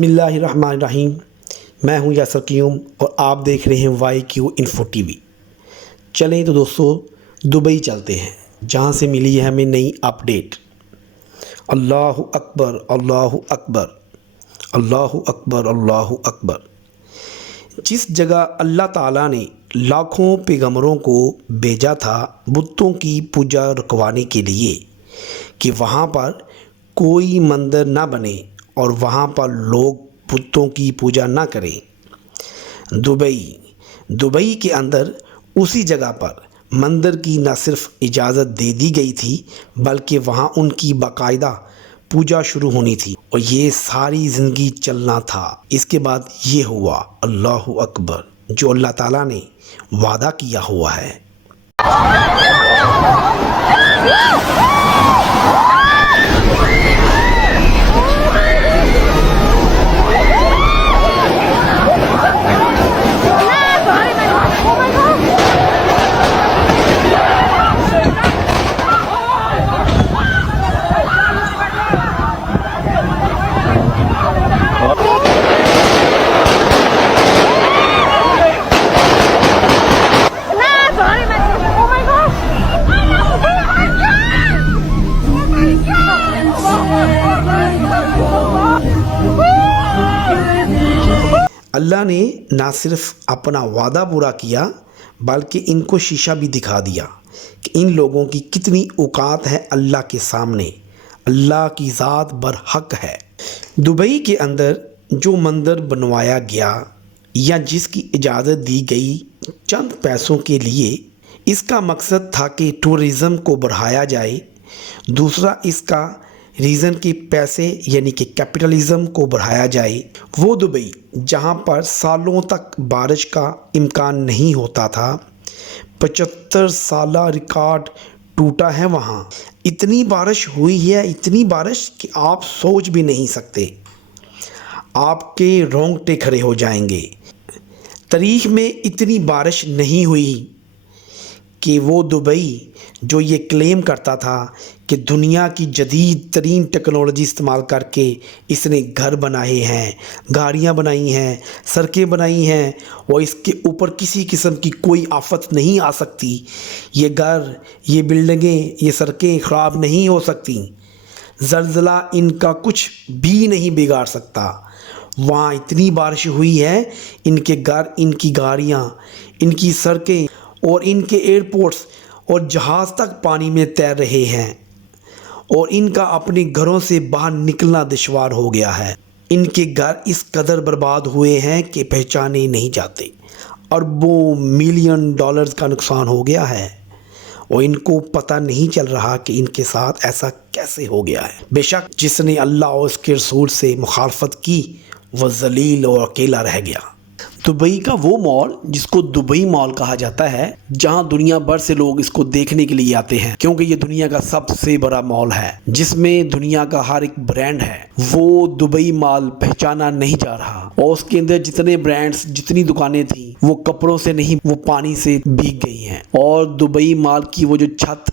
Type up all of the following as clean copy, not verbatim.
بسم اللہ الرحمن الرحیم۔ میں ہوں یاسر قیوم اور آپ دیکھ رہے ہیں وائی کیو انفو ٹی وی۔ چلیں تو دوستو دبئی چلتے ہیں، جہاں سے ملی ہے ہمیں نئی اپڈیٹ۔ اللہ اکبر اللہ اکبر اللہ اکبر اللہ اکبر۔ جس جگہ اللہ تعالیٰ نے لاکھوں پیغمبروں کو بھیجا تھا بتوں کی پوجا رکوانے کے لیے کہ وہاں پر کوئی مندر نہ بنے اور وہاں پر لوگ بتوں کی پوجا نہ کریں، دبئی کے اندر اسی جگہ پر مندر کی نہ صرف اجازت دے دی گئی تھی بلکہ وہاں ان کی باقاعدہ پوجا شروع ہونی تھی، اور یہ ساری زندگی چلنا تھا۔ اس کے بعد یہ ہوا اللہ اکبر، جو اللہ تعالیٰ نے وعدہ کیا ہوا ہے۔ اللہ نے نہ صرف اپنا وعدہ پورا کیا بلکہ ان کو شیشہ بھی دکھا دیا کہ ان لوگوں کی کتنی اوقات ہے اللہ کے سامنے۔ اللہ کی ذات برحق ہے۔ دبئی کے اندر جو مندر بنوایا گیا یا جس کی اجازت دی گئی چند پیسوں کے لیے، اس کا مقصد تھا کہ ٹورزم کو بڑھایا جائے۔ دوسرا اس کا ریزن کہ پیسے یعنی کہ کیپٹلزم کو بڑھایا جائے۔ وہ دبئی جہاں پر سالوں تک بارش کا امکان نہیں ہوتا تھا، 75 سالہ ریکارڈ ٹوٹا ہے وہاں۔ اتنی بارش ہوئی ہے، اتنی بارش کہ آپ سوچ بھی نہیں سکتے، آپ کے رونگٹے کھڑے ہو جائیں گے۔ تاریخ میں اتنی بارش نہیں ہوئی کہ وہ دبئی جو یہ کلیم کرتا تھا کہ دنیا کی جدید ترین ٹیکنالوجی استعمال کر کے اس نے گھر بنائے ہیں، گاڑیاں بنائی ہیں، سڑکیں بنائی ہیں اور اس کے اوپر کسی قسم کی کوئی آفت نہیں آ سکتی، یہ گھر، یہ بلڈنگیں، یہ سڑکیں خراب نہیں ہو سکتی، زلزلہ ان کا کچھ بھی نہیں بگاڑ سکتا۔ وہاں اتنی بارش ہوئی ہے، ان کے گھر، ان کی گاڑیاں، ان کی سڑکیں اور ان کے ایئرپورٹس اور جہاز تک پانی میں تیر رہے ہیں، اور ان کا اپنے گھروں سے باہر نکلنا دشوار ہو گیا ہے۔ ان کے گھر اس قدر برباد ہوئے ہیں کہ پہچانے نہیں جاتے۔ اربوں ملین ڈالرز کا نقصان ہو گیا ہے اور ان کو پتہ نہیں چل رہا کہ ان کے ساتھ ایسا کیسے ہو گیا ہے۔ بے شک جس نے اللہ اور اس کے رسول سے مخالفت کی وہ ذلیل اور اکیلا رہ گیا۔ دبئی کا وہ مال جس کو دبئی مال کہا جاتا ہے، جہاں دنیا بھر سے لوگ اس کو دیکھنے کے لیے آتے ہیں، کیونکہ یہ دنیا کا سب سے بڑا مال ہے جس میں دنیا کا ہر ایک برانڈ ہے۔ وہ دبئی مال پہچانا نہیں جا رہا، اور اس کے اندر جتنے برانڈز، جتنی دکانیں تھیں، وہ کپڑوں سے نہیں، وہ پانی سے بھیگ گئی ہیں۔ اور دبئی مال کی وہ جو چھت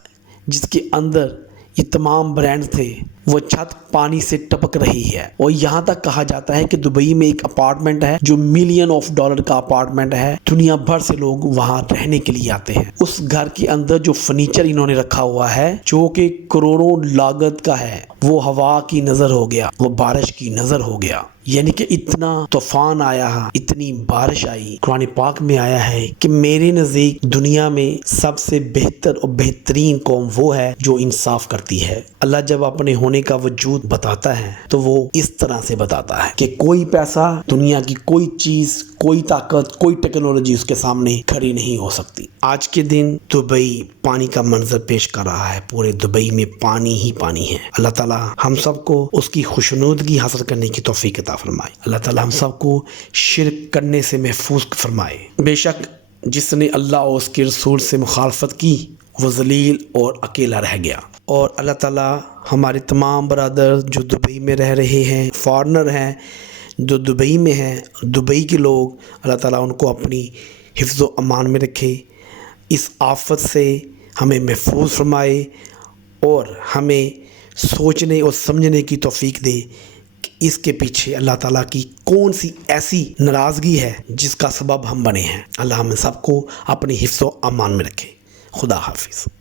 جس کے اندر یہ تمام برانڈ تھے، وہ چھت پانی سے ٹپک رہی ہے۔ اور یہاں تک کہا جاتا ہے کہ دبئی میں ایک اپارٹمنٹ ہے جو ملین آف ڈالر کا اپارٹمنٹ ہے، دنیا بھر سے لوگ وہاں رہنے کے لیے آتے ہیں۔ اس گھر کے اندر جو فرنیچر انہوں نے رکھا ہوا ہے جو کہ کروڑوں لاگت کا ہے، وہ ہوا کی نظر ہو گیا، وہ بارش کی نظر ہو گیا۔ یعنی کہ اتنا طوفان آیا، اتنی بارش آئی، قرآن پاک میں آیا ہے کہ میرے نزدیک دنیا میں سب سے بہتر اور بہترین قوم وہ ہے جو انصاف کرتی ہے۔ اللہ جب اپنے ہونے کا وجود بتاتا ہے تو وہ اس طرح سے بتاتا ہے کہ کوئی پیسہ، دنیا کی کوئی چیز، کوئی طاقت، کوئی ٹیکنالوجی اس کے سامنے کھڑی نہیں ہو سکتی۔ آج کے دن دبئی پانی کا منظر پیش کر رہا ہے، پورے دبئی میں پانی ہی پانی ہے۔ اللہ تعالیٰ ہم سب کو اس کی خوشنودگی حاصل کرنے کی توفیق عطا فرمائے۔ اللہ تعالیٰ ہم سب کو شرک کرنے سے محفوظ فرمائے۔ بے شک جس نے اللہ اور اس کے رسول سے مخالفت کی وہ ذلیل اور اکیلا رہ گیا۔ اور اللہ تعالیٰ ہمارے تمام برادر جو دبئی میں رہ رہے ہیں، فارنر ہیں جو دبئی میں ہیں، دبئی کے لوگ، اللہ تعالیٰ ان کو اپنی حفظ و امان میں رکھے، اس آفت سے ہمیں محفوظ فرمائے اور ہمیں سوچنے اور سمجھنے کی توفیق دے کہ اس کے پیچھے اللہ تعالیٰ کی کون سی ایسی ناراضگی ہے جس کا سبب ہم بنے ہیں۔ اللہ ہم سب کو اپنے حفظ و امان میں رکھے۔ خدا حافظ۔